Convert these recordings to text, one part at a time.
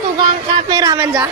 tukang kameramen Zah.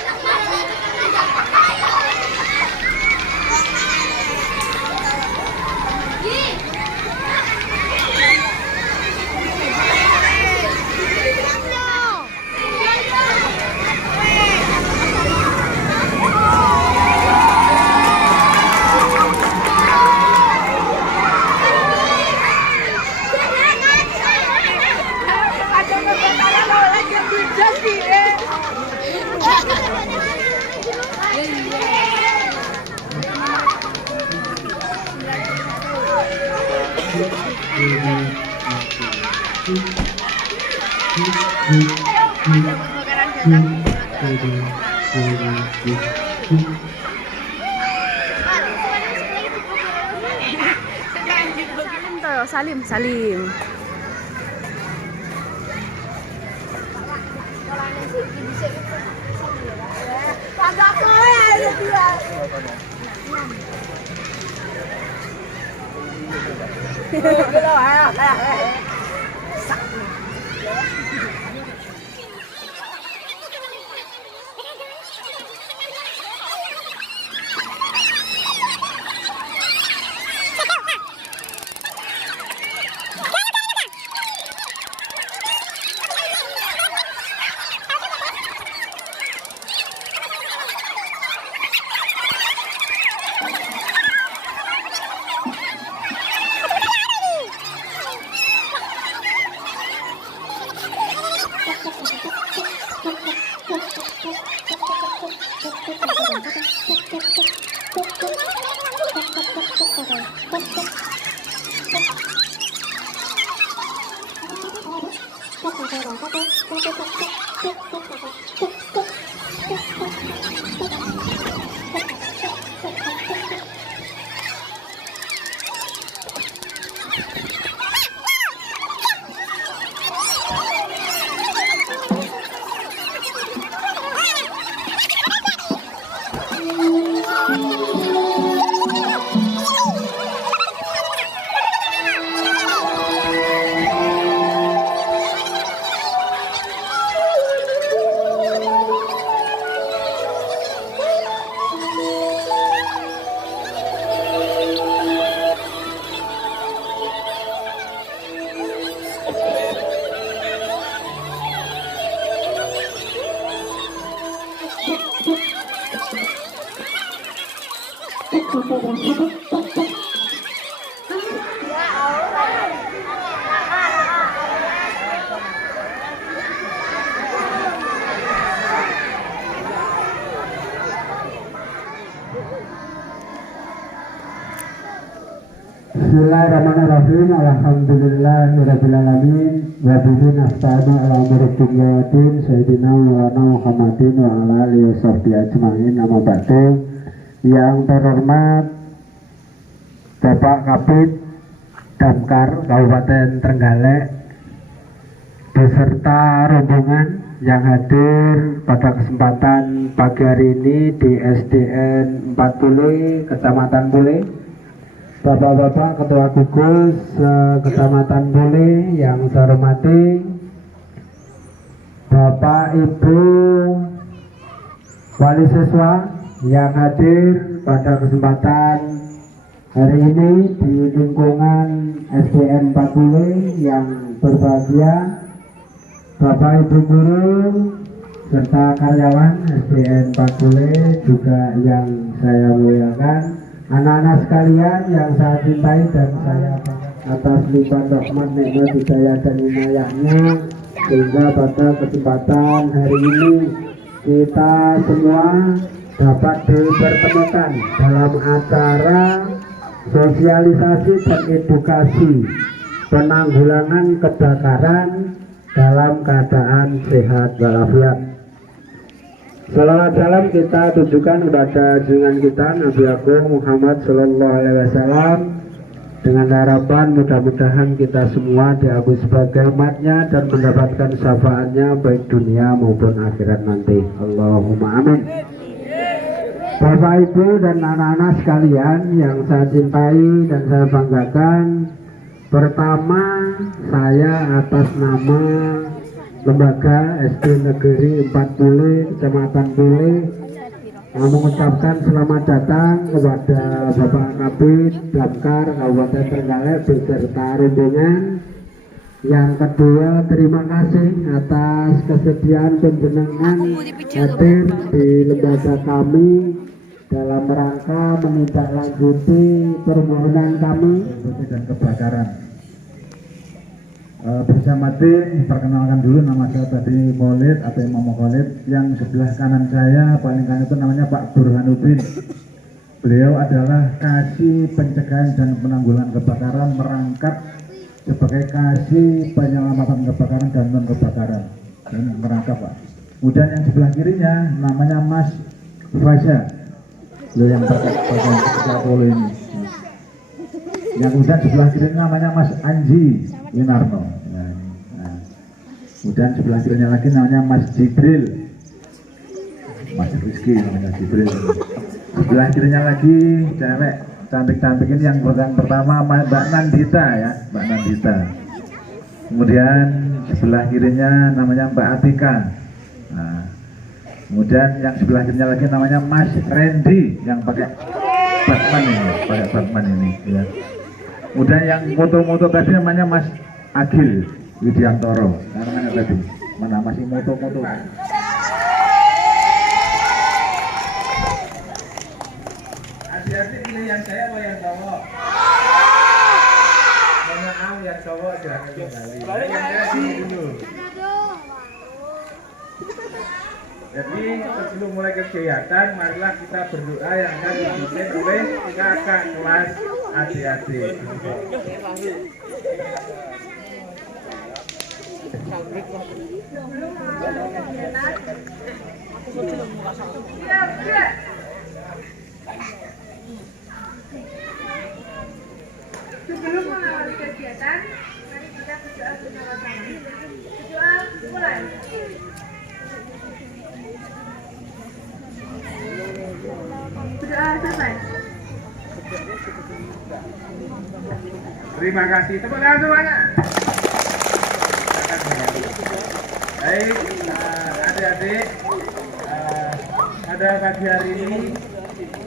Salim, Salim. Bismillahirrahmanirrahim. Alhamdulillahirabbil alamin wa bihi nasta'inu ala umuri dunya waddin sayyidina Maulana Muhammadin wa ala alihi washabbihi ajmain. Amma ba'du. Yang terhormat Bapak Kapit Damkar Kabupaten Trenggalek beserta rombongan yang hadir pada kesempatan pagi hari ini di SDN 40 Kecamatan Pule. Bapak-bapak Ketua Gugus Kecamatan Pule yang saya hormati, Bapak Ibu wali siswa yang hadir pada kesempatan hari ini di lingkungan SDN 40 yang berbahagia, Bapak Ibu guru serta karyawan SDN 40 juga yang saya muliakan, anak-anak sekalian yang saya cintai dan saya atas limpahan rahmat nikmat hidayah dan inayahnya, sehingga pada kesempatan hari ini kita semua dapat dipertemukan dalam acara sosialisasi dan edukasi penanggulangan kebakaran dalam keadaan sehat walafiat. Salawat salam kita tujukan kepada junjungan kita Nabi Agung Muhammad Sallallahu Alaihi Wasallam, dengan harapan mudah-mudahan kita semua diakui sebagai umatnya dan mendapatkan syafaatnya baik dunia maupun akhirat nanti. Allahumma amin. Bapak Ibu dan anak-anak sekalian yang saya cintai dan saya banggakan, pertama saya atas nama Lembaga SD Negeri 4 Pule, Kecamatan Pule, mengucapkan selamat datang kepada Bapak Kabid Damkar Kabupaten Trenggalek beserta rombongan. Yang kedua, terima kasih atas kesediaan penjenengan hadir di lembaga kami dalam rangka menindaklanjuti permohonan kami dan kebakaran. Bersama tim, perkenalkan dulu, nama saya tadi Khalid atau Imam Khalid. Yang sebelah kanan saya paling kanan itu namanya Pak Burhanuddin. Beliau adalah Kasih Pencegahan dan Penanggulangan Kebakaran merangkap sebagai Kasih Penyelamatan Kebakaran dan Non Kebakaran dan merangkap, Pak. Kemudian yang sebelah kirinya namanya Mas Fasya, yang pakai pakaian seperti Apollo ini. Yang kemudian sebelah kirinya namanya Mas Anji Winarno. Nah, kemudian sebelah kirinya lagi namanya Mas Jibril, Mas Rizky namanya Jibril. Sebelah kirinya lagi cewek cantik-cantik ini, yang pertama Mbak Nandita ya, Mbak Nandita. Kemudian sebelah kirinya namanya Mbak Atika. Nah, kemudian yang sebelah kirinya lagi namanya Mas Randy yang pakai Batman ini ya. Kemudian yang moto-moto tadi namanya Mas Agil Widiantoro. Nah, namanya tadi mana masih moto-moto. Adik-adik pilih yang saya atau yang cowok? Mohon yang cowok silahkan kembali. Dulu. Jadi sebelum mulai kegiatan, marilah kita berdoa yang akan dipimpin oleh kakak kelas adik-adik. Sebelum mengawali kegiatan, mari kita berdoa bersama-sama. Berdoa mulai. Berdoa selesai. Terima kasih. Tepuk tangan semuanya. Baik, adik-adik, pada pagi hari ini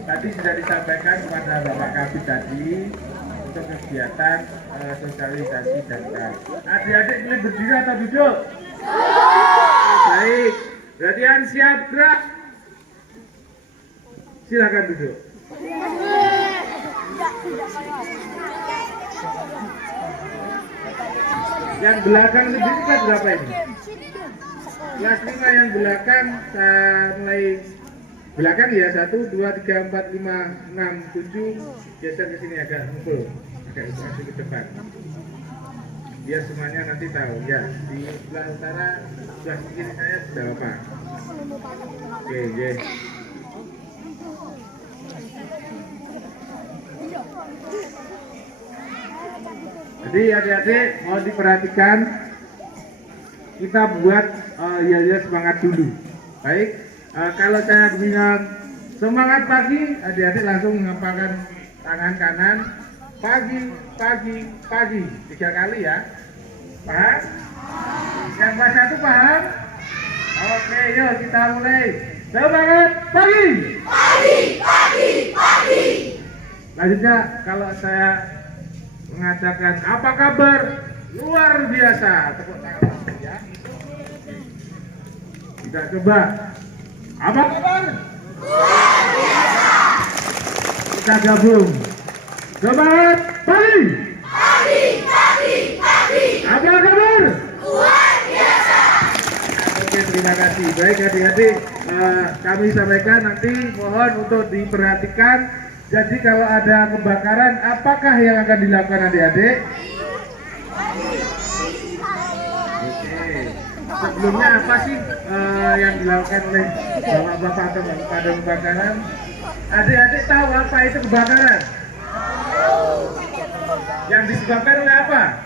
tadi sudah disampaikan kepada Bapak Kabid tadi untuk kegiatan sosialisasi Damkar. Adik-adik boleh berdiri atau duduk? Baik, latihan siap gerak. Silakan duduk. Yang belakang sendiri kelas berapa ini? Kelas 5 yang belakang, mulai belakang ya, 1, 2, 3, 4, 5, 6, 7, geser ke sini agak ngumpul, agak masuk ke depan. Biar semuanya nanti tahu ya, di sebelah utara, sebelah kiri saya sudah apa? Oke, oke. Jadi adik-adik mohon diperhatikan, kita buat ya semangat dulu. Baik, kalau saya bilang semangat pagi, adik-adik langsung mengepalkan tangan kanan. Pagi, pagi, pagi 3 kali ya. Paham? Yang kelas 1 paham? Oke, yuk kita mulai. Semangat pagi. Pagi, pagi, pagi. Lanjutnya kalau saya mengatakan apa kabar, luar biasa, tepuk tangan ya. Kita coba, apa kabar, luar biasa. Kita gabung, semangat pagi, pagi, pagi, pagi. Apa kabar, luar biasa. Oke, terima kasih. Baik adik-adik, kami sampaikan nanti mohon untuk diperhatikan. Jadi kalau ada kebakaran, apakah yang akan dilakukan adik-adik? Oke. Sebelumnya apa sih yang dilakukan oleh bapak-bapak atau pada kebakaran? Adik-adik tahu apa itu kebakaran? Yang disebabkan oleh apa?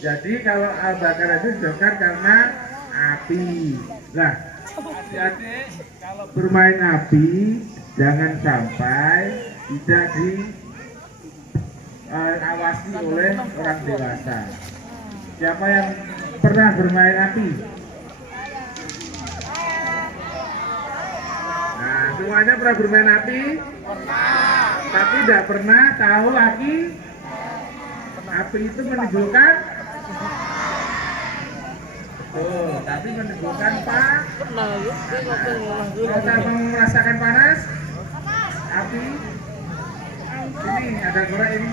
Jadi kalau kebakaran itu disebabkan karena api. Nah, adik-adik kalau bermain api, jangan sampai tidak diawasi oleh orang dewasa. Siapa yang pernah bermain api? Nah, semuanya pernah bermain api? Pernah. Tapi tidak pernah tahu api itu menimbulkan? Betul, tapi menimbulkan panas. Kita mau merasakan panas? Api? Ini ada korek ini.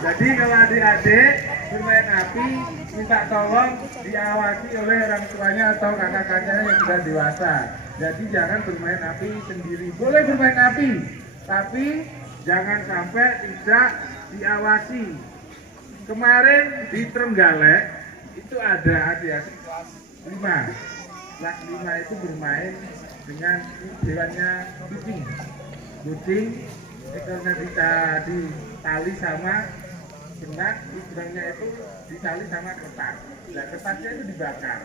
Jadi kalau adik-adik bermain api, minta tolong diawasi oleh orang tuanya atau kakak-kakaknya yang sudah dewasa. Jadi jangan bermain api sendiri. Boleh bermain api, tapi jangan sampai tidak diawasi. Kemarin di Trenggalek itu ada adik-adik kelas 5. Kelas 5 itu bermain dengan hewannya kucing. Kucing ekornya ditali sama benang, benangnya itu ditali sama kertas. Nah, kertasnya itu dibakar.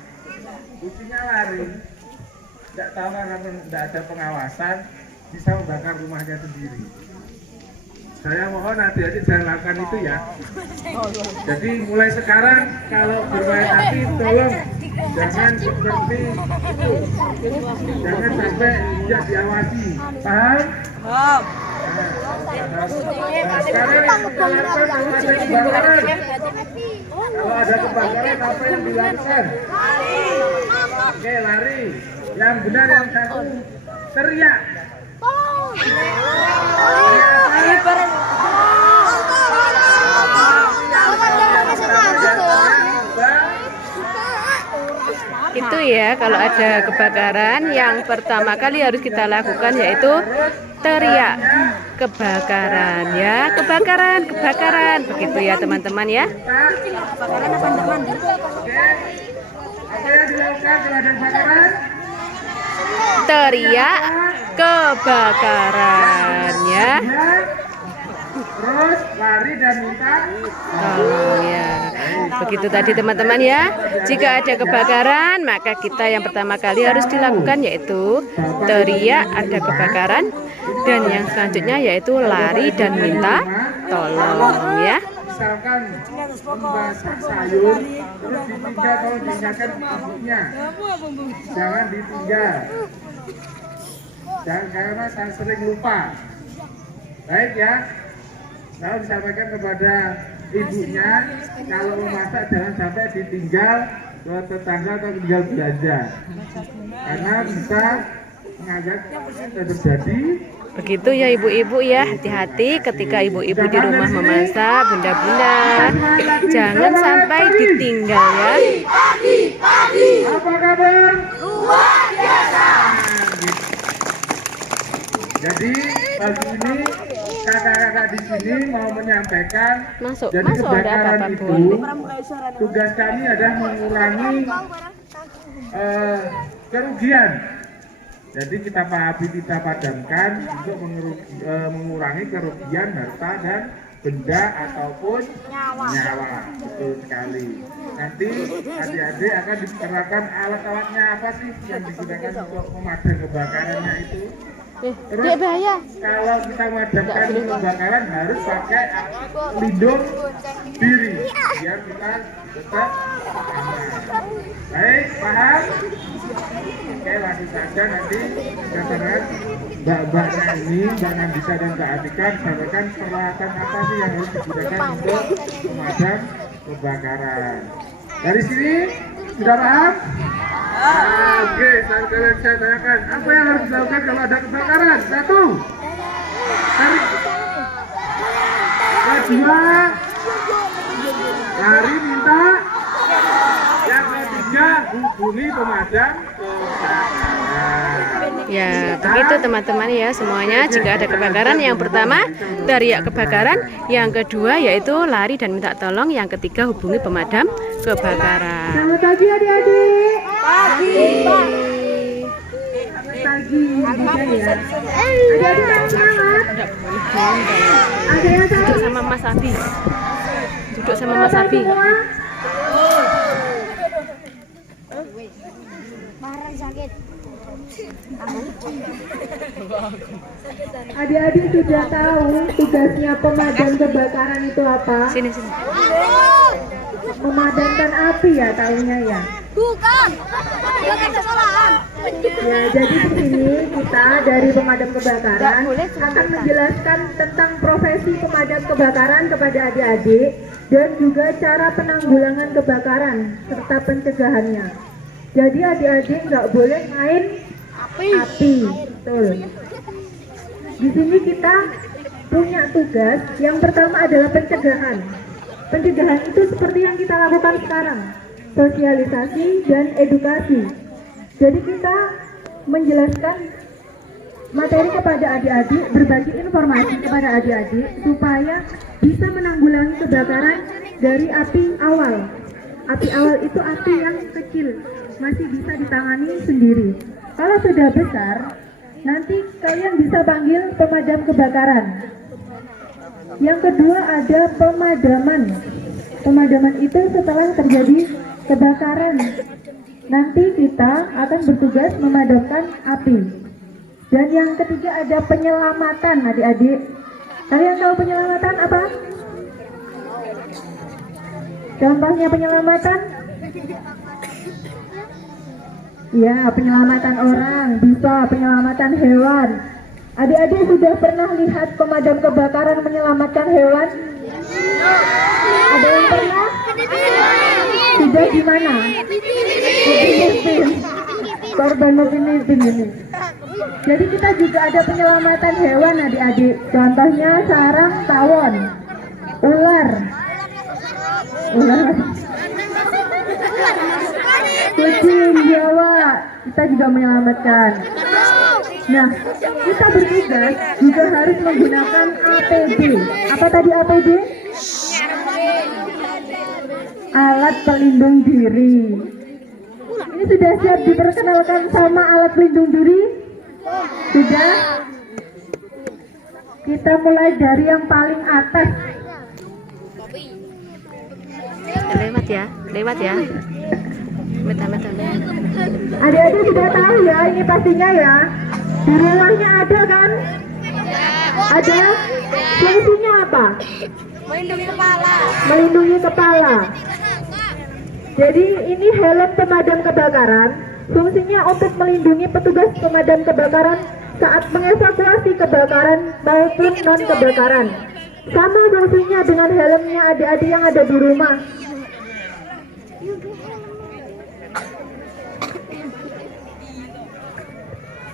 Kucingnya lari, tidak tahu karena tidak ada pengawasan, bisa membakar rumahnya sendiri. Saya mohon adik-adik jangan lakukan itu ya. Jadi mulai sekarang kalau bermain api tolong jangan seperti itu. Jangan sampai tidak diawasi. Paham? Paham. Nah, sekarang kita lakukan kalau ada kebakaran. Kalau ada kebakaran apa yang dilakukan? Lari. Oke, lari. Yang benar yang satu teriak. Itu ya, kalau ada kebakaran yang pertama kali harus kita lakukan yaitu teriak kebakaran ya, kebakaran, begitu ya teman-teman ya. Apa yang dilakukan kalau ada kebakaran? Teriak kebakaran ya. Terus lari dan minta tolong ya. Begitu tadi teman-teman ya. Jika ada kebakaran, maka kita yang pertama kali harus dilakukan yaitu teriak ada kebakaran, dan yang selanjutnya yaitu lari dan minta tolong ya. Misalkan memasak sayur, terus ditinggal, kalau diingatkan ibunya, jangan ditinggal. Jangan, karena saya sering lupa. Baik ya. Saya disampaikan kepada ibunya, kalau memasak jangan sampai ditinggal ke tetangga atau tinggal belanja, karena bisa mengajak terjadi. Begitu ya ibu-ibu ya, hati-hati ketika ibu-ibu di rumah memasak, bunda-bunda jangan sampai ditinggal ya. Apa kabar? Luar biasa. Jadi pagi ini kakak-kakak di sini mau menyampaikan, jadi kebakaran itu tugas kami adalah mengurangi kerugian. Jadi kita padamkan untuk mengurangi kerugian harta dan benda ataupun nyawa. Betul sekali. Nanti adik-adik akan dikerahkan alat-alatnya apa sih yang digunakan untuk memadam kebakarannya itu. Terus kalau kita memadamkan kebakaran harus pakai pelindung diri biar kita tetap aman. Baik, paham? Oke, langsung saja nanti keterangan mbak-mbaknya ini, Mbak Nandita dan Mbak Atika, sampaikan peralatan apa sih yang harus digunakan untuk memadam kebakaran. Dari sini sudah paham? Oke, sekarang saya tanyakan, apa yang harus dilakukan kalau ada kebakaran? Satu, tarik. Kedua, lari minta. Yang ketiga, hubungi pemadam kebakaran. Ya, begitu teman-teman ya semuanya. Jika ada kebakaran, yang pertama teriak kebakaran, yang kedua yaitu lari dan minta tolong, yang ketiga hubungi pemadam kebakaran. Selamat pagi adik-adik. Pagi. Pagi juga ya. Adik-adik yang semangat. Ada yang Duduk sama Mas Abi. Duduk sama Mas Abi. Adik-adik sudah tahu tugasnya pemadam kebakaran itu apa? Sini. memadamkan api ya tahunya ya. Bukan sekolahan. Ya, jadi di sini kita dari pemadam kebakaran akan menjelaskan tentang profesi pemadam kebakaran kepada adik-adik dan juga cara penanggulangan kebakaran serta pencegahannya. Jadi adik-adik nggak boleh main api. Betul. Di sini kita punya tugas yang pertama adalah pencegahan. Pencegahan itu seperti yang kita lakukan sekarang, sosialisasi dan edukasi. Jadi kita menjelaskan materi kepada adik-adik, berbagi informasi kepada adik-adik supaya bisa menanggulangi kebakaran dari api awal. Api awal itu api yang kecil, masih bisa ditangani sendiri. Kalau sudah besar, nanti kalian bisa panggil pemadam kebakaran. Yang kedua ada pemadaman. Pemadaman itu setelah terjadi kebakaran. Nanti kita akan bertugas memadamkan api. Dan yang ketiga ada penyelamatan adik-adik. Kalian tahu penyelamatan apa? Contohnya penyelamatan? Ya, penyelamatan orang, bisa penyelamatan hewan. Adik-adik sudah pernah lihat pemadam kebakaran menyelamatkan hewan? Ada yang pernah? Sudah di mana? Korban Upin ini. Jadi kita juga ada penyelamatan hewan adik-adik. Contohnya sarang tawon, ular, kucing Jawa. Kita juga menyelamatkan. Nah, kita bertugas juga harus menggunakan APD. Apa tadi APD? Alat pelindung diri. Ini sudah siap diperkenalkan sama alat pelindung diri? Sudah? Kita mulai dari yang paling atas. Lewat ya. Meta. Adik-adik sudah tahu ya, ini pastinya ya. Di rumahnya ada kan? Ada? Fungsinya apa? Melindungi kepala. Jadi ini helm pemadam kebakaran. Fungsinya untuk melindungi petugas pemadam kebakaran saat mengevakuasi kebakaran maupun non kebakaran. Sama fungsinya dengan helmnya adik-adik yang ada di rumah.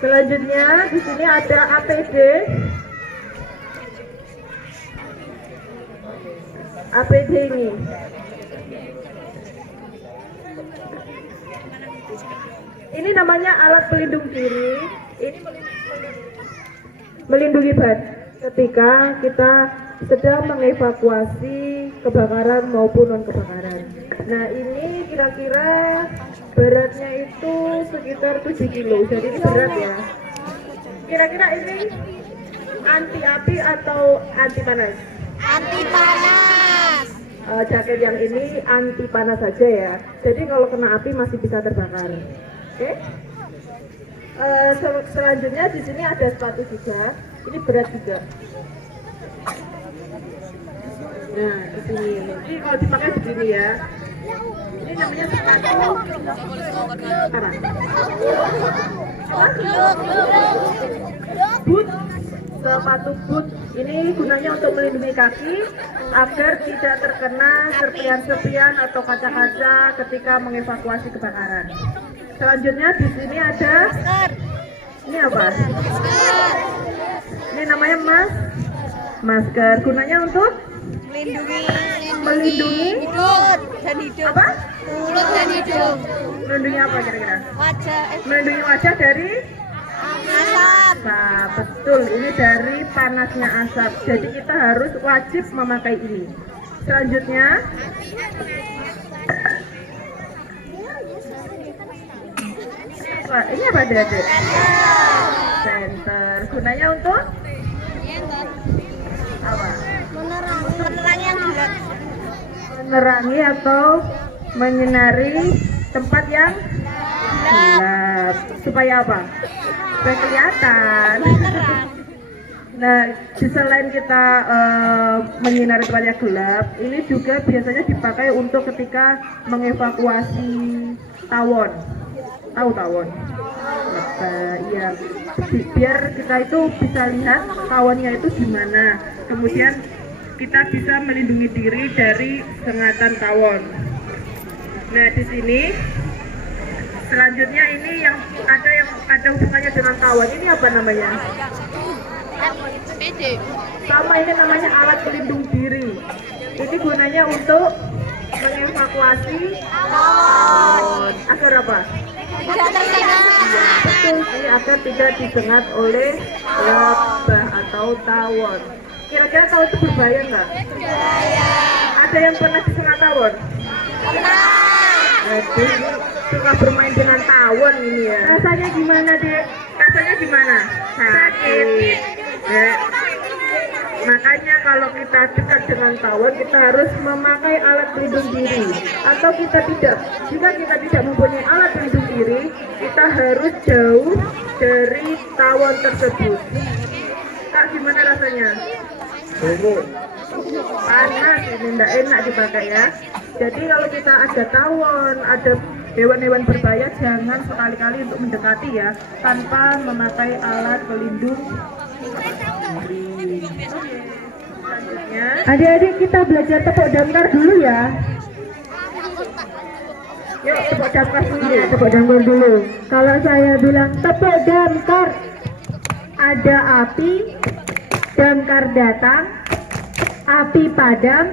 Selanjutnya di sini ada APD. APD ini. Ini namanya alat pelindung diri. Ini melindungi badan ketika kita sedang mengevakuasi kebakaran maupun non kebakaran. Nah, ini kira-kira beratnya itu sekitar 7 kilo. Jadi ini berat ya. Kira-kira ini anti api atau anti panas? Anti panas. Jaket yang ini anti panas saja ya. Jadi kalau kena api masih bisa terbakar. Oke. Selanjutnya di sini ada sepatu juga. Ini berat juga. Nah, di sini. Ini kalau dipakai begini ya. Ini namanya sepatu apa? Boot. Sepatu boot ini gunanya untuk melindungi kaki agar tidak terkena serpian-serpian atau kaca-kaca ketika mengevakuasi kebakaran. Selanjutnya di sini ada ini apa? Ini namanya masker. Gunanya untuk melindungi mulut dan hidung. apa? Mulut dan hidung. Melindungi apa kira-kira? Wajah Melindungi wajah dari asap. nah, betul, ini dari panasnya asap. Jadi kita harus wajib memakai ini. Selanjutnya ini apa adik-adik? Senter. Gunanya untuk apa? Menerangi yang gelap. Menerangi atau menyinari tempat yang gelap. Supaya apa? Supaya kelihatan. Nah, selain kita menyinari tempat yang gelap, ini juga biasanya dipakai untuk ketika mengevakuasi tawon. Tahu tawon? Iya. Biar kita itu bisa lihat tawonnya itu gimana. Kemudian kita bisa melindungi diri dari sengatan tawon. Nah, di sini selanjutnya ini yang ada hubungannya dengan tawon. Ini apa namanya? Sama, ini namanya alat pelindung diri. Ini gunanya untuk mengevakuasi tawon. Agar apa? Betul sih, agar tidak disengat oleh lebah atau tawon. Kira-kira tawon itu berbahaya nggak? Ada yang pernah disengat tawon? Aduh, suka bermain dengan tawon ini ya. Rasanya gimana, Dek? Rasanya gimana? Sakit. Ya. Makanya kalau kita dekat dengan tawon, kita harus memakai alat pelindung diri. Atau jika kita tidak mempunyai alat pelindung diri, kita harus jauh dari tawon tersebut. Kak, gimana rasanya? Panas, ini tidak enak dipakai ya. Jadi kalau kita ada tawon, ada hewan-hewan berbahaya, jangan sekali-kali untuk mendekati ya, tanpa memakai alat pelindung diri. Adik-adik, kita belajar tepuk damkar dulu ya. Yuk, tepuk damkar dulu. Tepuk damkar dulu. Kalau saya bilang tepuk damkar, ada api, damkar datang, api padam.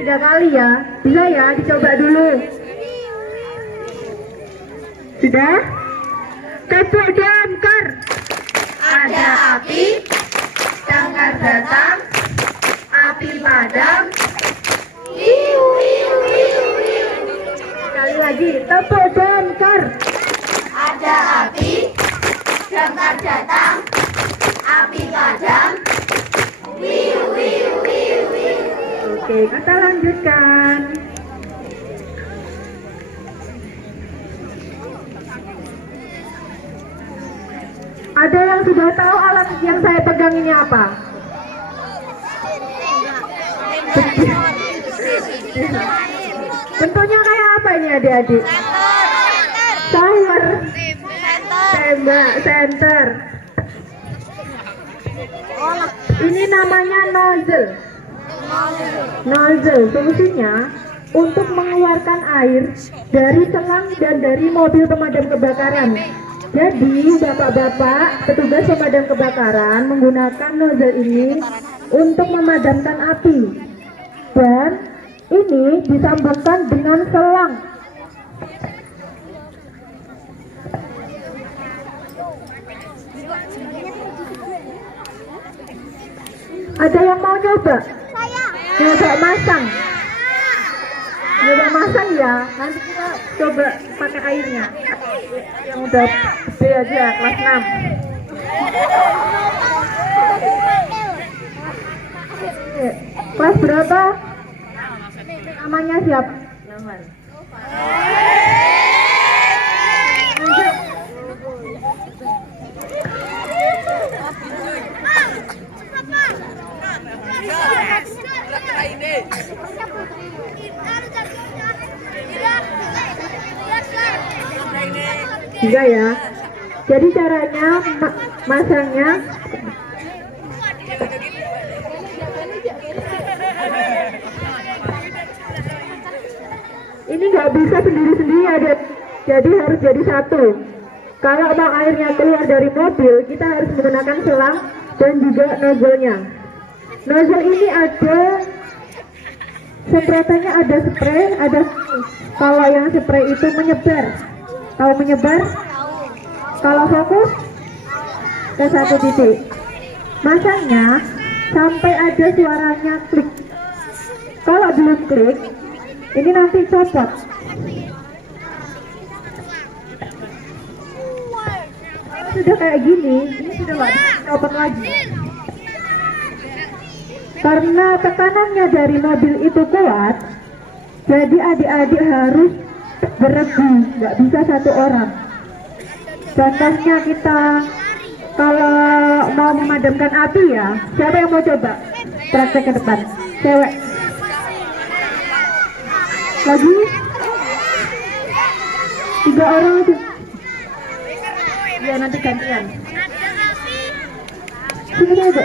3 kali ya. Bisa ya, dicoba dulu. Sudah? Tepuk damkar. Ada api, damkar datang, api padam. Sekali lagi, tepuk damkar. Ada api, damkar datang, api padam. Oke, kita lanjutkan. Ada yang sudah tahu alat yang saya pegang ini apa? Bentuknya kayak apa ini adik-adik? Tower, tembak, center. Ini namanya nozzle. Nozzle fungsinya untuk mengeluarkan air dari selang dan dari mobil pemadam kebakaran. Jadi bapak-bapak petugas pemadam kebakaran menggunakan nozzle ini untuk memadamkan api, dan ini disambungkan dengan selang. Ada yang mau nyoba? Nyoba masang? Nyoba masang ya? Nanti kita coba pakai airnya. Yang udah gede aja, kelas 6. Kelas berapa? Namanya siapa? Naman. Enggak ya. Jadi caranya masangnya ini nggak bisa sendiri-sendiri ada. Jadi harus jadi satu. Kalau mau airnya keluar dari mobil, kita harus menggunakan selang dan juga nozzle-nya. Nozzle ini ada semprotannya, ada spray, ada. Kalau yang spray itu menyebar. Tahu menyebar? Kalau fokus ke satu titik. Masangnya sampai ada suaranya klik. Kalau belum klik, ini nanti copot. Kalau sudah kayak gini, ini sudah nggak copot lagi. Karena tekanannya dari mobil itu kuat, jadi adik-adik harus beregu, nggak bisa satu orang. Contohnya kita kalau mau memadamkan api ya, siapa yang mau coba? Praktek ke depan. Cewek. Lagi? 3 orang aja. Ya nanti gantian. Sini aja.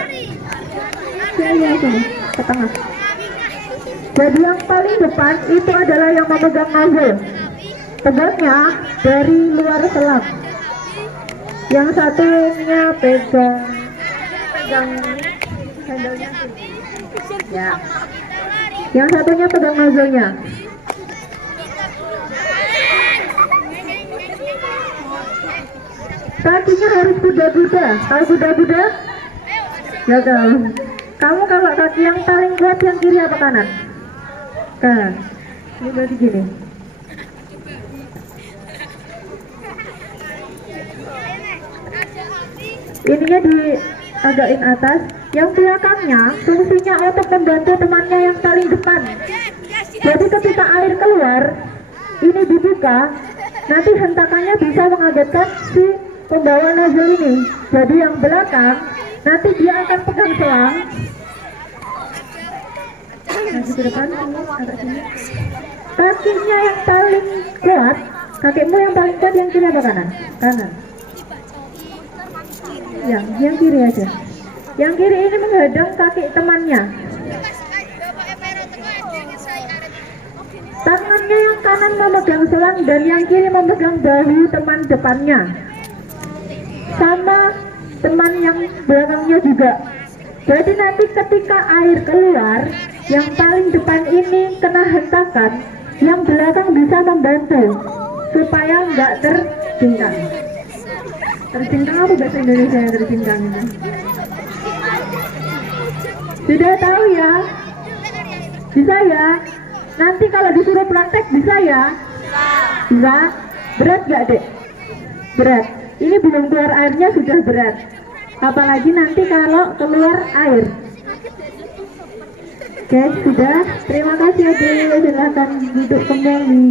Sini aja, ke tengah. Jadi yang paling depan itu adalah yang memegang nozzle. Pegangnya dari luar selang. Yang satunya pegang handle-nya. Ya. Yang satunya pegang nozzle-nya. Kakinya harus kuda-kuda. Tahu kuda-kuda? Ya tahu. Kamu kalau kaki yang paling kuat yang kiri apa kanan? Kanan. Ini berarti gini. Ininya diagakin atas. Yang belakangnya fungsinya untuk membantu temannya yang paling depan. Jadi ketika air keluar, ini dibuka, nanti hentakannya bisa mengagetkan si pembawa nozzle ini. Jadi yang belakang nanti dia akan pegang selang. Maju ke depan, agak sini. Kakinya yang paling kuat, kakimu yang paling kuat yang kiri apa kanan? Kanan. Yang kiri aja. Yang kiri ini menghadang kaki temannya. Tangannya yang kanan memegang selang dan yang kiri memegang bahu teman depannya. Sama teman yang belakangnya juga. Jadi nanti ketika air keluar, yang paling depan ini kena hentakan, yang belakang bisa membantu supaya nggak terjingkang. Terjingkang apa bahasa Indonesia yang terjingkang ini? Sudah tahu ya? Bisa ya? Nanti kalau disuruh praktek bisa ya? Bisa? Berat nggak dek? Berat. Ini belum keluar airnya sudah berat. Apalagi nanti kalau keluar air. Oke, sudah. Terima kasih adik. Silakan duduk kembali.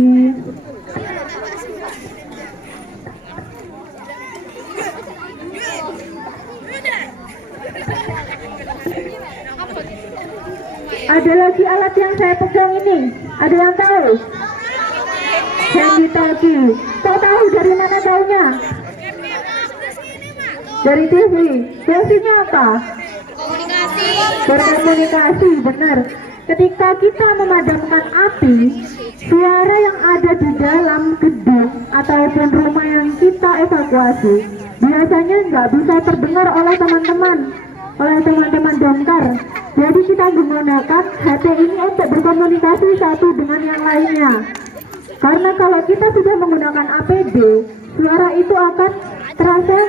Ada lagi alat yang saya pegang ini. Ada yang tahu? Handy talkie. Kau tahu dari mana taunya? Dari TV. Fungsinya apa? Berkomunikasi, benar. Ketika kita memadamkan api, suara yang ada di dalam gedung ataupun rumah yang kita evakuasi biasanya nggak bisa terdengar oleh teman-teman damkar. Jadi kita menggunakan HT ini untuk berkomunikasi satu dengan yang lainnya. Karena kalau kita sudah menggunakan APD, suara itu akan terasa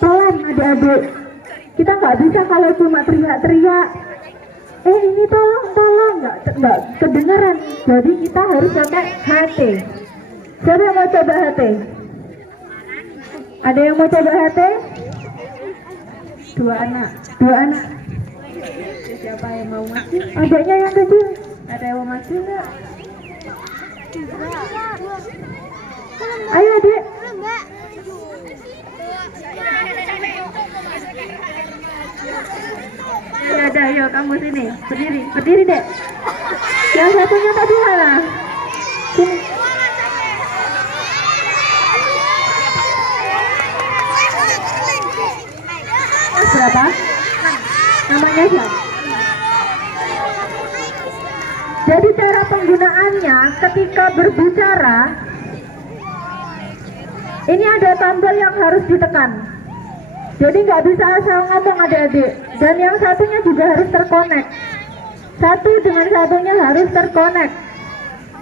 pelan adik-adik. Kita nggak bisa kalau cuma teriak-teriak, ini tolong, nggak kedengeran. Jadi kita harus pakai HT. Siapa yang mau coba HT? Ada yang mau coba HT? Dua anak. Siapa yang mau maju? Adanya yang kecil. Ada yang mau maju nggak? Ayo adik. Ya ada, ayo kamu sini. Berdiri dek. Yang satunya tadi mana? Sini. Berapa? Namanya siapa? Jadi cara penggunaannya ketika berbicara, ini ada tombol yang harus ditekan. Jadi nggak bisa asal ngomong adik-adik. Dan yang satunya juga harus terkonek. Satu dengan satunya harus terkonek.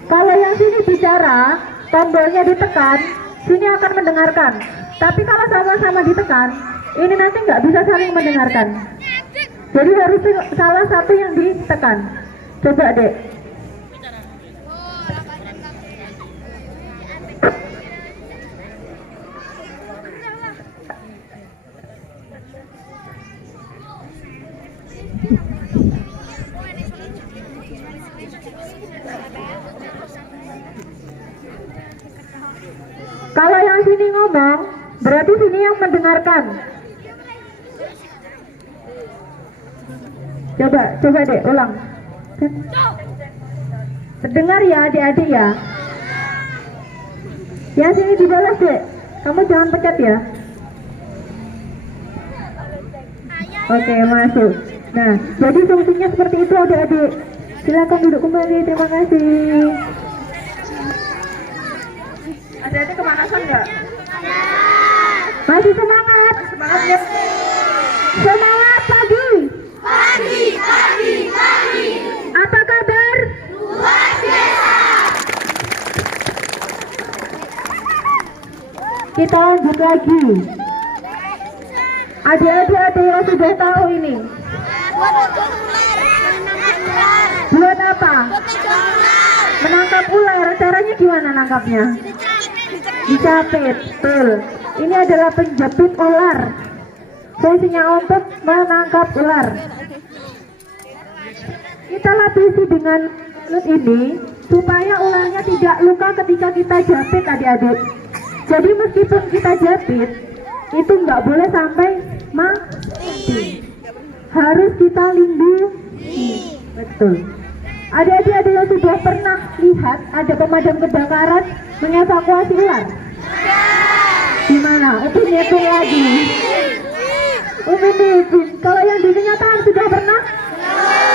Kalau yang sini bicara, tombolnya ditekan, sini akan mendengarkan. Tapi kalau sama-sama ditekan, ini nanti nggak bisa saling mendengarkan. Jadi harus salah satu yang ditekan. Coba dek. Kalau yang sini ngomong, Berarti sini yang mendengarkan. Coba deh, ulang. Dengar ya adik-adik ya. Ya sini dibalas deh. Kamu jangan pecat ya. Oke, masuk. Nah, jadi fungsinya seperti itu adik-adik. Silakan duduk kembali, terima kasih. Adik-adik kemanasan nggak? Masih semangat? Semangat ya? Semangat pagi. Pagi. Apa kabar? Luar biasa. Kita lanjut lagi. Adik-adik ada yang sudah tahu ini. Buat apa? Menangkap ular. Caranya gimana nangkapnya? Dicapit. Betul. Ini adalah penjepit ular. Fungsinya untuk menangkap ular. Kita lapisi dengan nut ini supaya ularnya tidak luka ketika kita japit adik-adik. Jadi meskipun kita japit itu nggak boleh sampai mati. Harus kita lindungi. Betul. Adik-adik ada yang sudah pernah lihat ada pemadam kebakaran mengevakuasi ular? Gimana? Upin hitung lagi. Upin hitung. Kalau yang di kenyataan sudah pernah?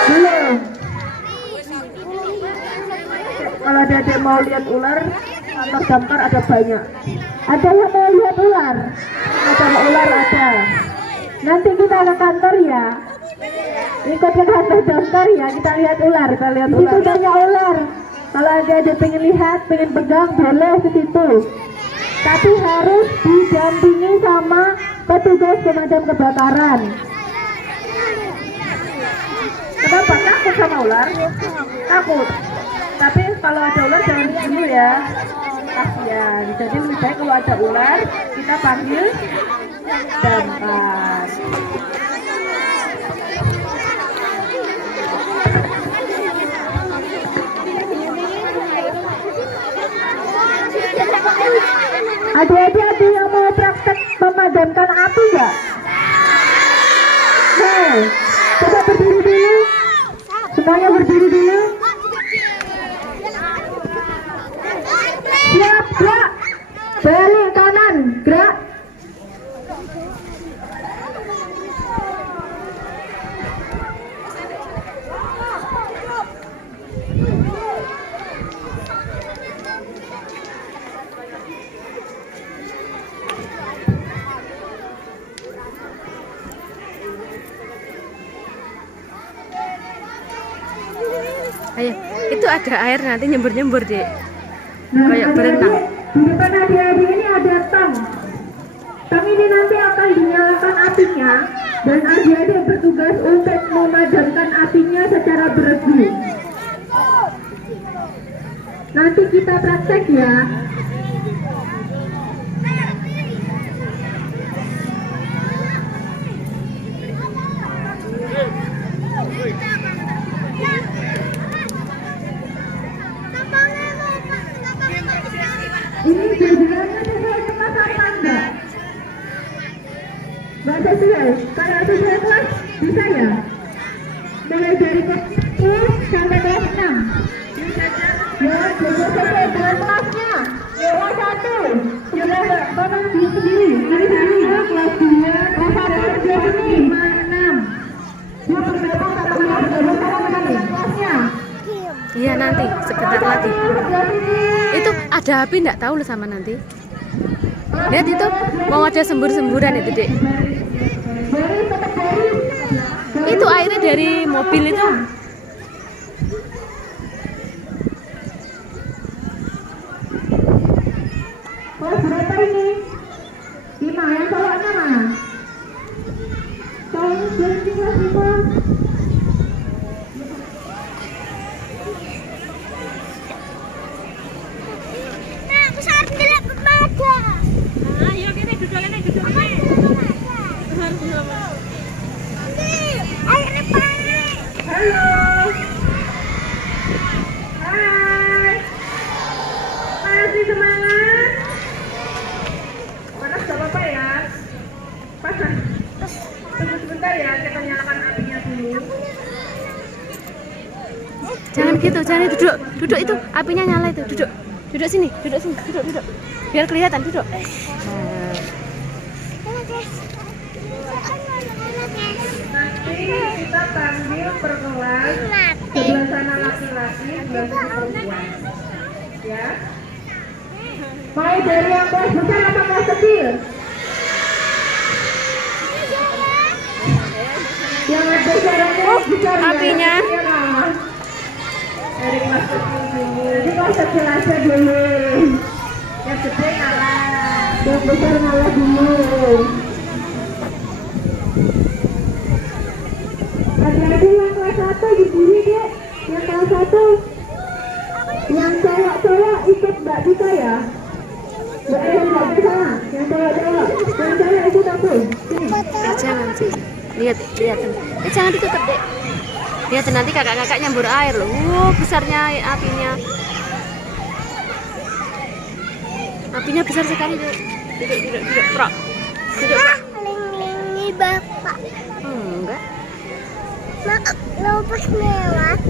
Belum. Kalau adik mau lihat ular, kantor damkar ada banyak. Ada yang mau lihat ular? Kantor ular ada. Nanti kita ke kantor ya. Ikut ke kantor damkar ya, kita lihat ular. Itu banyak ular. Kalau ada pengen lihat, pengen pegang, boleh ke situ. Tapi harus didampingi sama petugas pemadam kebakaran. Kenapa? Takut sama ular? Takut. Tapi kalau ada ular jangan dulu ya. Kasihan. Jadi lebih baik kalau ada ular kita panggil damkar. Adik-adik yang mau praktek memadamkan api nggak? Nah, coba berdiri dulu. Semuanya berdiri dulu. Siap, gerak. Balik kanan, gerak. Ayo, itu ada air nanti nyembur-nyembur deh. Nah, Kayak berenang. Di depan adik-adik ini ada tang. Tang ini nanti akan dinyalakan apinya dan adik-adik bertugas untuk memadamkan apinya secara beregu. Nanti kita praktek ya. Ini jajarannya sesuai kelas apa enggak? Enggak sesuai. Kalau sesuai kelas bisa ya? Mulai dari kelas 10 sampai kelas 6. Ya, sesuai dengan kelasnya. Ya, kelas 1. Coba Bapak sendiri. Ini saya kelas 2, kelas 1, kelas 5, 6. Dia bergabung sama kelasnya. Iya nanti sebentar lagi. Itu ada api nggak tahu lu sama nanti. Lihat itu mau ada sembur-semburan itu dek. Itu airnya dari mobil itu. Kelas berapa ini? 5, yang cowoknya mana? Cowoknya berarti kelas 5. Halo. Hai. Masih semangat? Panas gak apa-apa ya? sebentar ya, kita nyalakan apinya dulu. Jangan gitu, jangan itu, duduk itu, apinya nyala itu, duduk sini, duduk, biar kelihatan, duduk. Nanti kita panggil per kelas, sebelah sana laki-laki, sebelah sana perempuan. Ya. Mau dari yang kelas besar apa kelas kecil? Yang besarnya besar apinya. Dari kelas kecil dulu. Jadi kelas kecil aja dulu. Yang gede ngalah. Yang besar ngalah dulu. Ada yang kelas 1 di sini dek. Yang kelas 1. Yang cowok ikut Mbak Dika ya. Mbak Mbak Dika. Yang cowok. Yang cewek ikut aku. Sini. Jangan sih. Lihat. Jangan ditutup, Dek. Lihat nanti kakak-kakak nyambur air loh. Besarnya apinya. Apinya besar sekali, Dek. Duduk, Prok. Duduk, Prok. Ini bapak. Enggak. Mak, lepas lewat.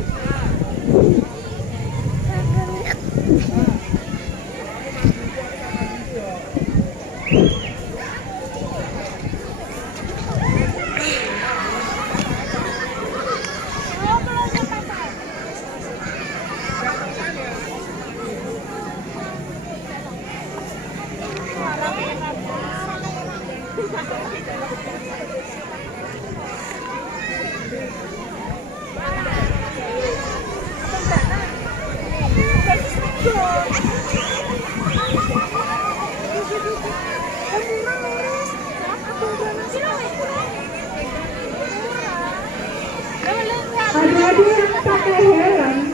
Adik-adik yang pakai helm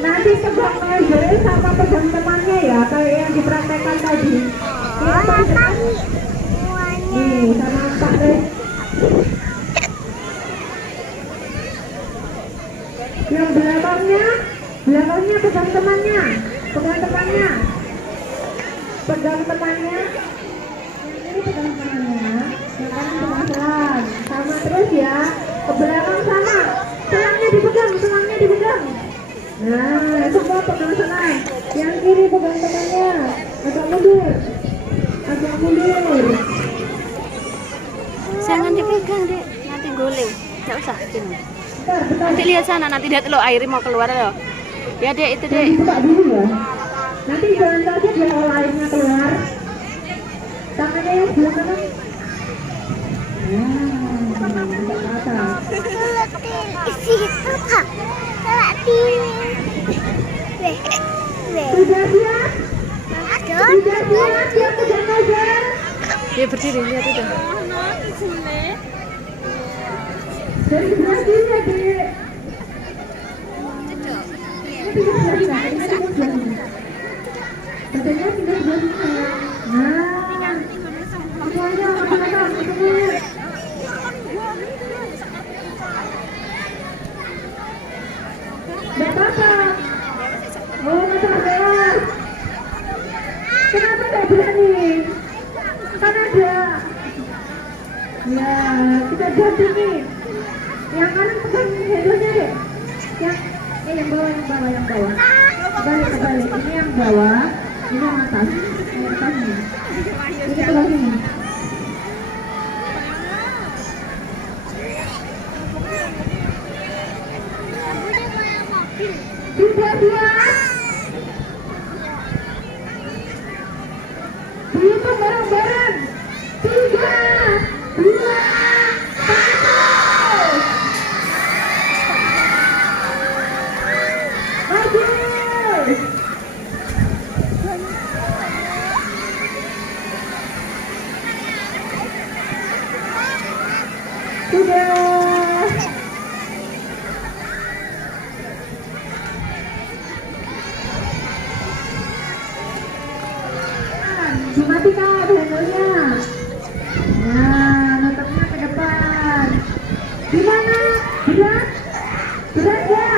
nanti pegang nozzle sama pegang temannya ya, kayak yang dipraktekkan tadi. Nih sama Pak Res. Yang belakangnya pegang temannya. Yang ini pegang temannya, yang kanan pegang selang. Sama terus ya, ke belakang sana. Selangnya dipegang. Nah, semua pegang selang. Yang kiri pegang temannya. Agak mundur. Jangan dipegang, Dek. Nanti guling. Enggak usah gini. Bentar. Nanti lihat sana, nanti lihat lo airnya mau keluar loh. Ya, Dek, itu, Dek. Dibuka dulu ya. Nanti jangan kaget ya kalau airnya keluar. Tangannya yang sebelah kanan. Isi itu kak. Sudah siap? Siap pegang nozzle. Dia berdiri, lihat itu. Dari sebelah sini ya, Dek. Badannya tinggal sebelah sini. Nah, semuanya makan ketemu. Gak apa-apa. Oh, masalah. Kenapa gak berani? Kan ada. Ya, kita dampingi. Yang kanan pegang handle-nya deh. Yang bawah. Kebalik. Ini yang bawah, ini yang atas. Yang atasnya. Ini sebelah sini. Sudah siap? Dihitung bareng-bareng. 3, 2, 1. Maju. Sudah. Dimatikan handle-nya. Nah, notoknya ke depan. Gimana? Berat ya?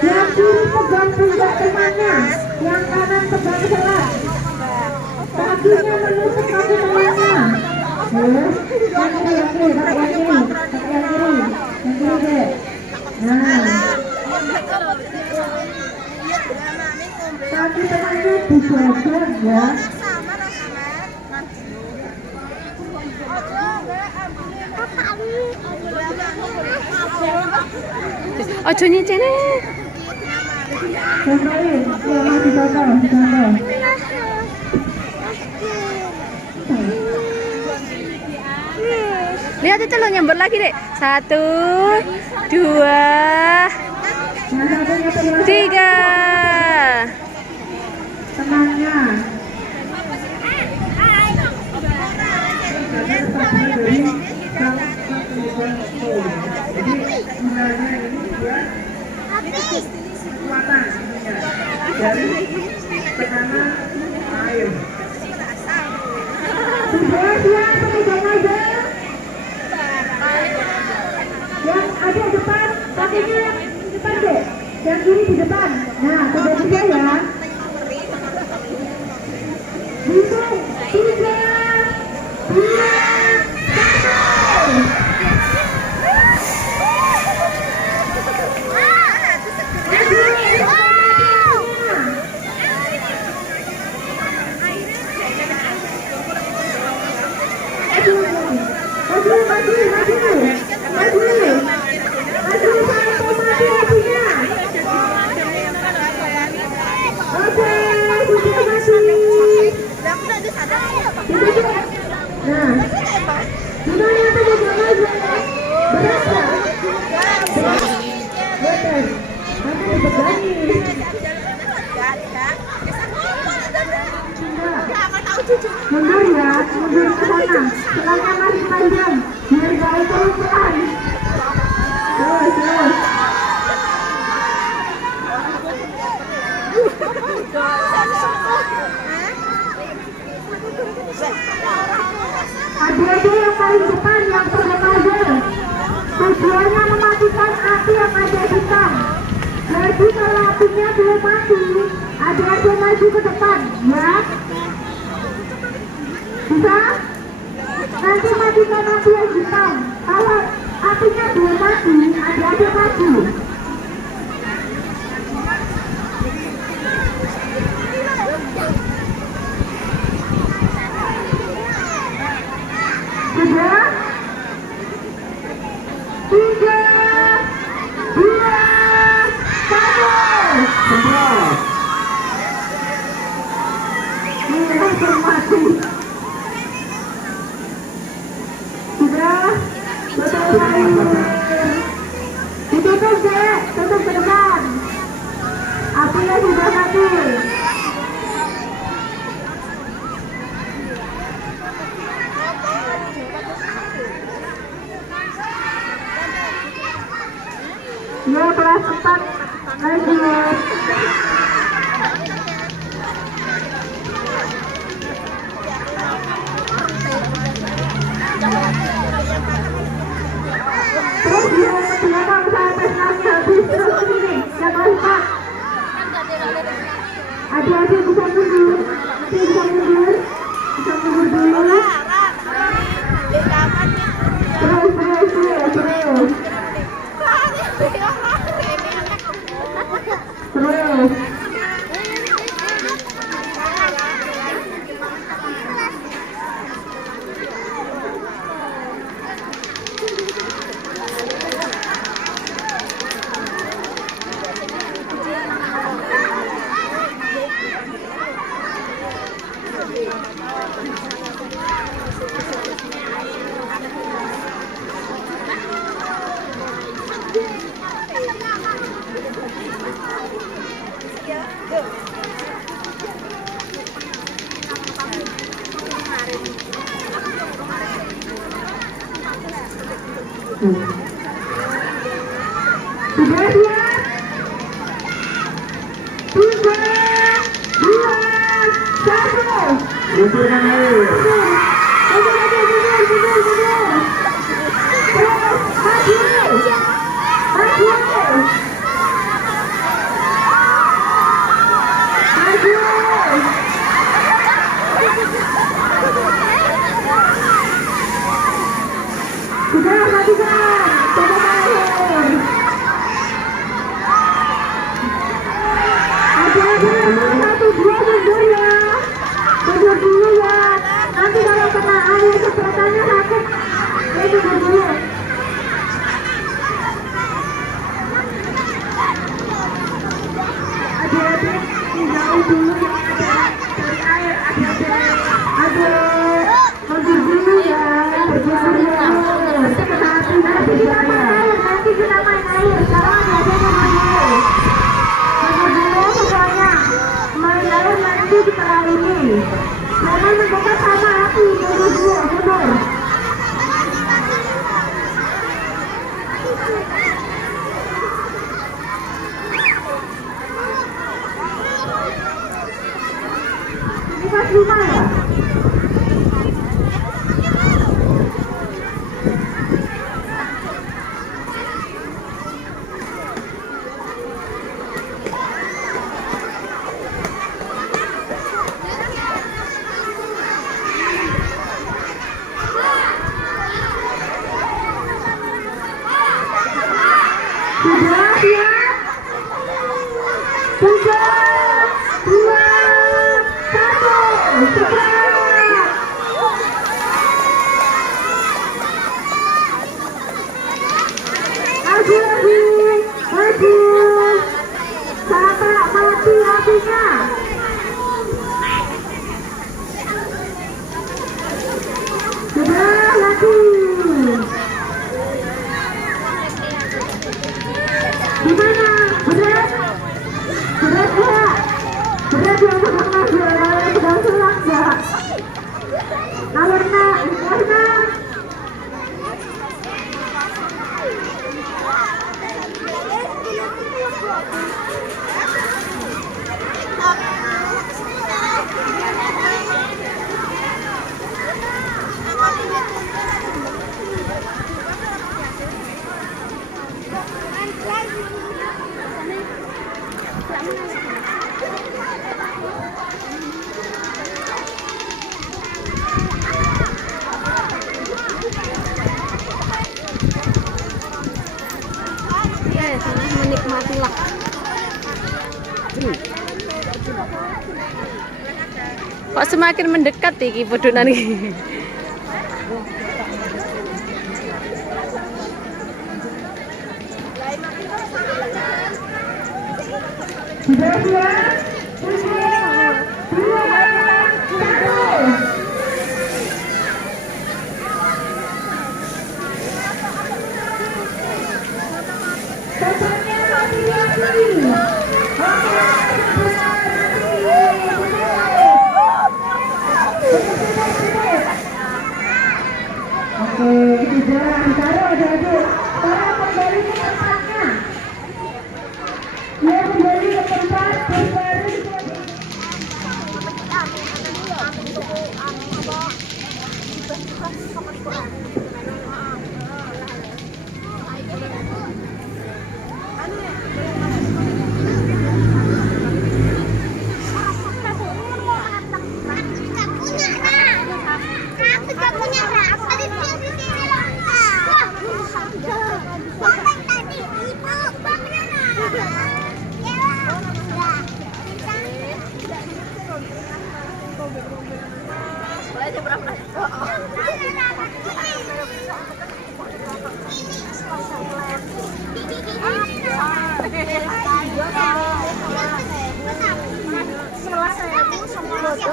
Yang kiri pegang pundak temannya, yang kanan pegang selat. Kakinya menusuk kaki temannya. Yang kiri, pakai yang kiri, yang kiri deh. Nah, kaki temannya dijaga ya. Ojo nyecene. Contohin, ya dicontoh. Lihat itu lo nyamber lagi dek. 1, 2, 3. Temannya. Kekuatan dari tekanan air. Sudah siap, pegang aja. Yang ada depan, kakinya di depan deh. Yang kiri di depan. Nah, pegang juga ya. Hitung 3, 2, 1. Mundur ya, mundur ke sana. Selangkah masih panjang, biar gak terus-terusan. Terus. Adik-adik yang paling depan yang pegang aja. Tujuannya mematikan api yang ada di tang. Jadi kalau apinya belum mati, adik-adik maju ke depan, ya. Bisa? Nanti matikan api yang hitam. Kalau apinya belum mati, adik-adik maju. Sudah? 3, 2, 1. Semprot. Ini langsung mati. Sudah, betul air. Ditutup deh, tutup ke depan. Apinya sudah mati. Ya, kelas 4 lanjut. Terus dia ke belakang sampai senangnya habis. Terus ini, yang kelas 4. Adik-adik bisa mundur. Bisa mundur dulu. Terus. Sudah siap? 3, 2, 1. Mundur air. Terus, maju. Kemudian misalnya main air mandi di perahu ini. Jangan mendekat sama api, mundur. Ini pas 5 ya? Sudah siap? 3, 2, 1, cepat! Maju, sampai mati apinya. Sudah lagi. Gimana? Berat? Berat nggak? Berat ya untuk Mas Jono, sedang sulang nggak? Warna. Menikmatilah. Kok semakin mendekat iki podonan iki. Sudah siap? 3, 2, 1. Totalnya hati-hati. Oke, sudah ditaruh adik-adik. Sekarang kembali ke tempatnya. Ya, kembali ke tempat berbaris.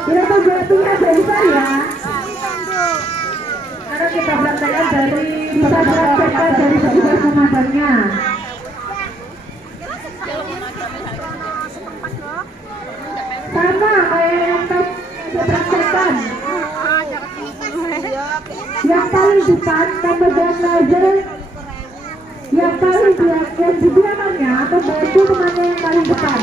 Kita jatuhnya besar ya. Karena kita praktekkan dari petugas pemadamnya. Sama kayak yang tadi kita praktekkan. Yang paling depan pemegang laser, yang paling yang di belakangnya atau bantu temannya yang paling depan.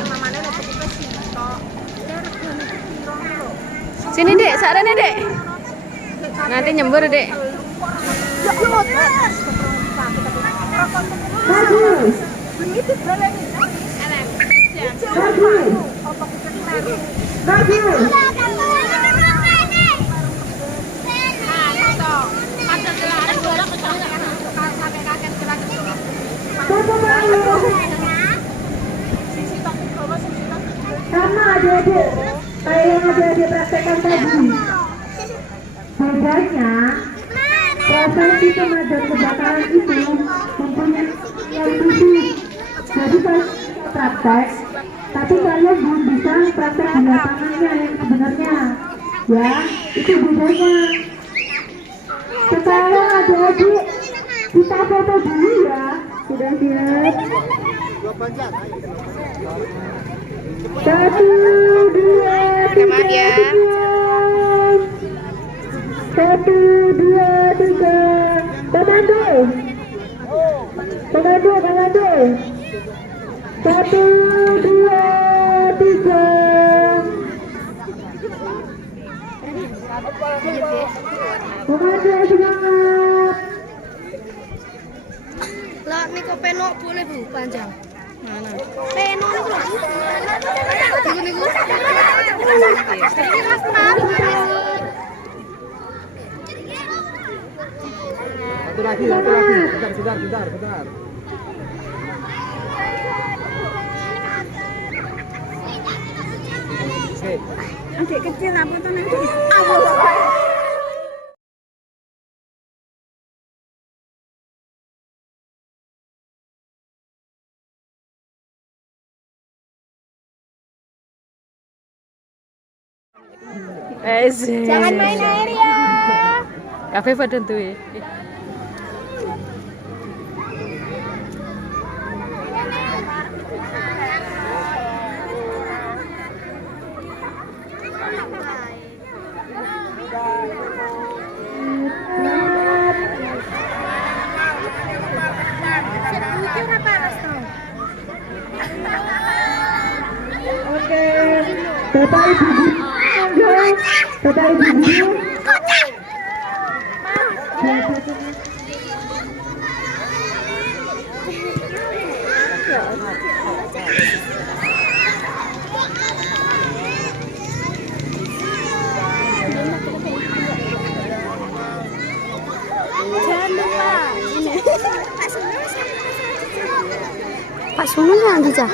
Sini Dek, sarane Dek. Nanti nyembur Dek. Maju. Sama adik-adik, kayak yang adik-adik praktekkan tadi. Bedanya, prosesi pemadam kebakaran itu mempunyai kondisi. Jadi kalau praktek, tapi kalian belum bisa praktek di lapangannya yang sebenarnya. Ya, itu bedanya. Sekarang adik-adik kita foto dulu ya. Sudah siap? Satu, dua, Teman ya. satu, dua, tiga. Komando. Komando. Satu, dua, tiga. Komando semangat. Lah nih kok penok boleh Bu panjang. Mana? Penok niku lho. Niku. Ini Mas Mas. Satu lagi. Bentar. Oke. Adik kecil apa tuh nanti? Jangan main air ya. Kafe pada tuh ya. Oke, Bapak Ibu guru, Bapak Ibu guru. Jangan lupa. Pak Sunung yang dijah.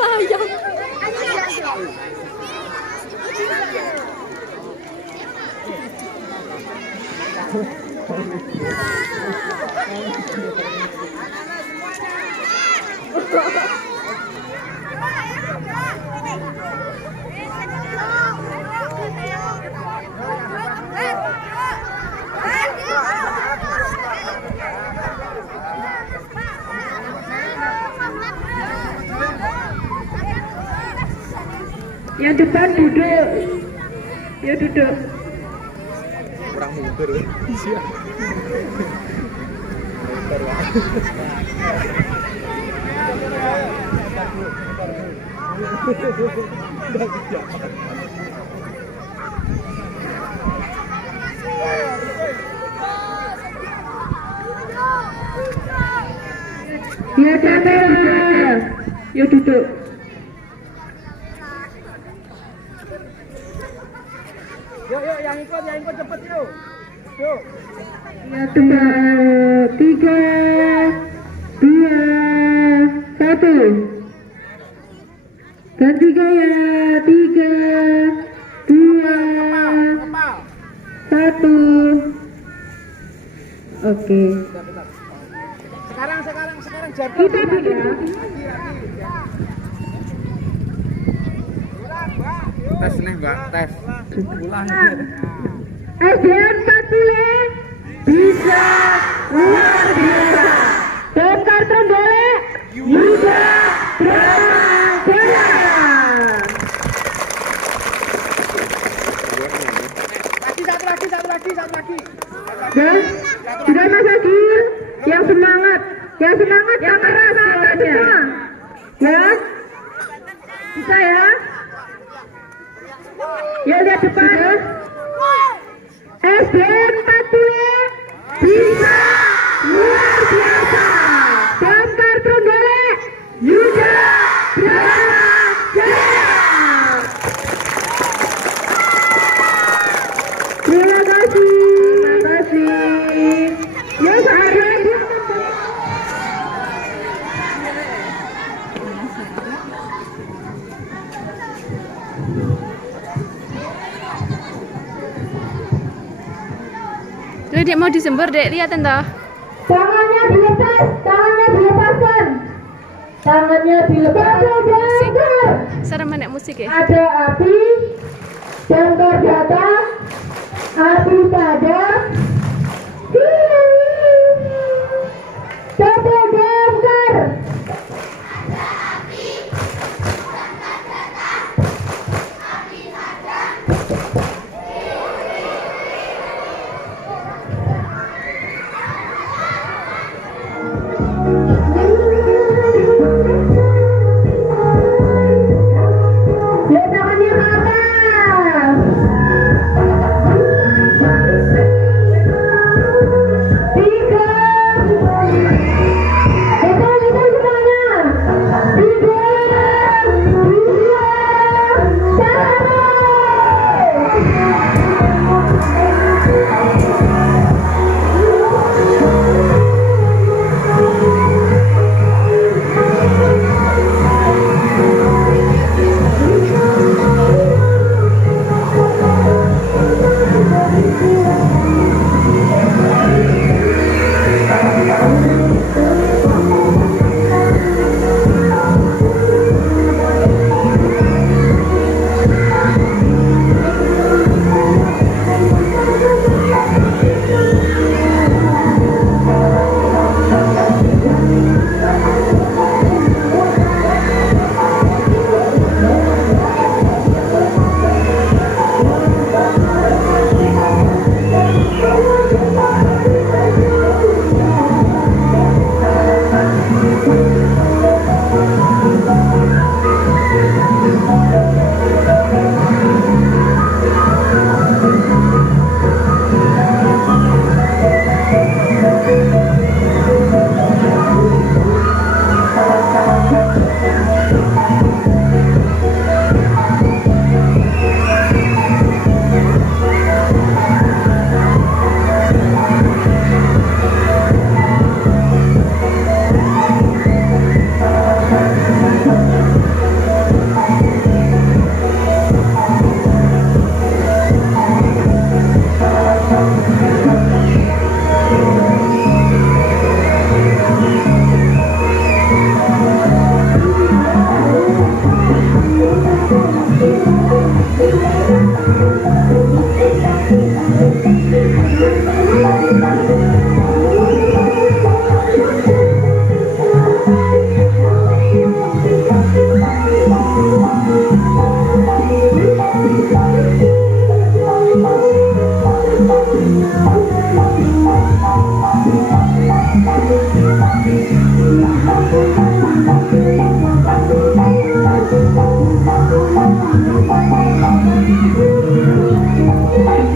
Melayang. Yang depan duduk. Ya duduk. Kurang mundur. Iya. Ya kamera. Ya duduk. Yuk, yang ikut cepet yuk. Yuk. Ya tembak 3, 2, 1. Dan 3 ya, 3, 2, 1. Oke. Sekarang jatuh. Kita duduk. Tes nih Mbak, tes. Ulang. SDN 40 bisa luar biasa. Bongkar trombolek Yuda Pramagala. Satu lagi. Dan sudah Mas Agil yang semangat kamera semangatnya. Ya, bisa ya. Ya lihat depan. SDN 40 bisa luar biasa. Bongkar trombolek Yuda Pramagala. Terima kasih. Ya sahabat. Tuh dia mau disembur dek, lihat entah. Tangannya dilepaskan. Tangannya dilepaskan. Serem nek musik ya. Ada api, Damkar datang, api padam, Bapak Damkar. Ledakannya ke atas. Tiga. Hitung semuanya. Tiga, dua, satu.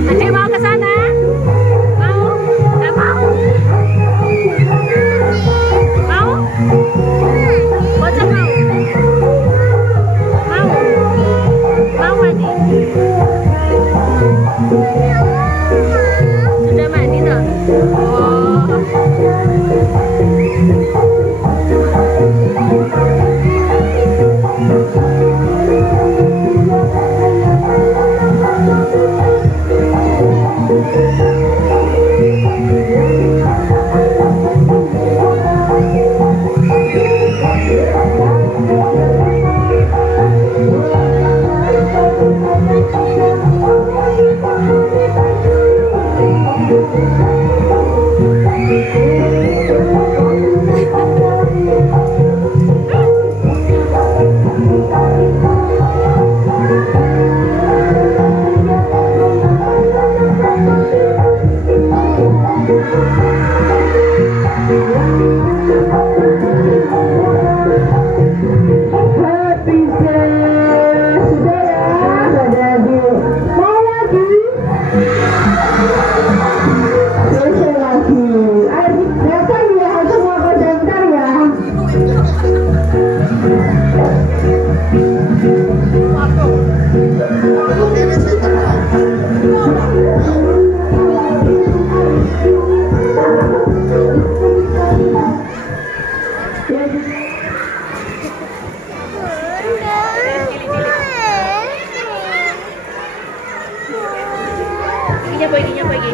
Adik mau ke sana? Mau? Nggak mau? Mau? Bocah mau? Mau? Mau adik? Sudah mandi toh? Giginya pergi.